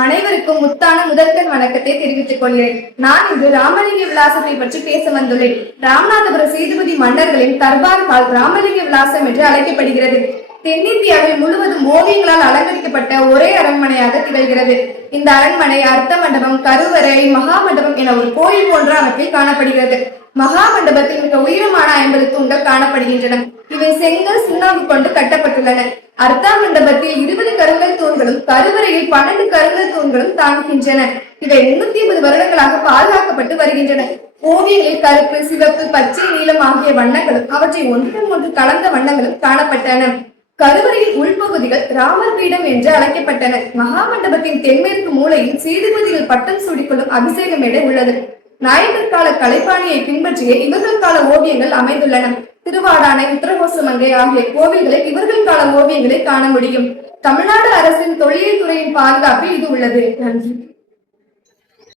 அனைவருக்கும் முத்தான முதற்கண் வணக்கத்தை தெரிவித்துக் கொள்கிறேன். நான் இன்று ராமலிங்க விலாசத்தை பற்றி பேச வந்துள்ளேன். ராமநாதபுர சேதுபதி மன்னர்களின் தர்பார் கால் ராமலிங்க விலாசம் என்று அழைக்கப்படுகிறது. தென்னிந்தியாவில் முழுவதும் ஓவியங்களால் அலங்கரிக்கப்பட்ட ஒரே அரண்மனையாக திகழ்கிறது. இந்த அரண்மனை அர்த்த மண்டபம் கருவறை மகாமண்டபம் என ஒரு கோயில் போன்ற அமைப்பில் காணப்படுகிறது. மகாமண்டபத்தில் மிக உயரமான ஐம்பது தூண்கள் காணப்படுகின்றன. இவை செங்கல் சுண்ணாம்பு கொண்டு கட்டப்பட்டுள்ளன. அர்த்தா மண்டபத்தில் இருபது தூண்களும் கருவறையில் பன்னெண்டு கருங்கல் தூண்களும் தாங்குகின்றன. இவை முன்னூத்தி ஐம்பது வருடங்களாக பாதுகாக்கப்பட்டு வருகின்றன. ஓவியங்களில் கருப்பு சிவப்பு பச்சை நீலம் ஆகிய வண்ணங்களும் அவற்றை ஒன்றுடன் ஒன்று கலந்த வண்ணங்களும் காணப்பட்டன. கருவறையின் உள்பகுதிகள் ராமர் பீடம் என்று அழைக்கப்பட்டன. மகாமண்டபத்தின் தென்மேற்கு மூலையில் சீதுபதிகள் பட்டம் சூடிக்கொள்ளும் அபிஷேக மேடை உள்ளது. நாயக்கர் கால கலைப்பாணியை பின்பற்றிய இவர்கள் கால ஓவியங்கள் அமைந்துள்ளன. திருவாடானை உத்தரகோசமங்கை ஆகிய கோவில்களில் இவர்கள் கால ஓவியங்களை காண முடியும். தமிழ்நாடு அரசின் தொழில் துறையின் பாதுகாப்பில் இது உள்ளது. நன்றி.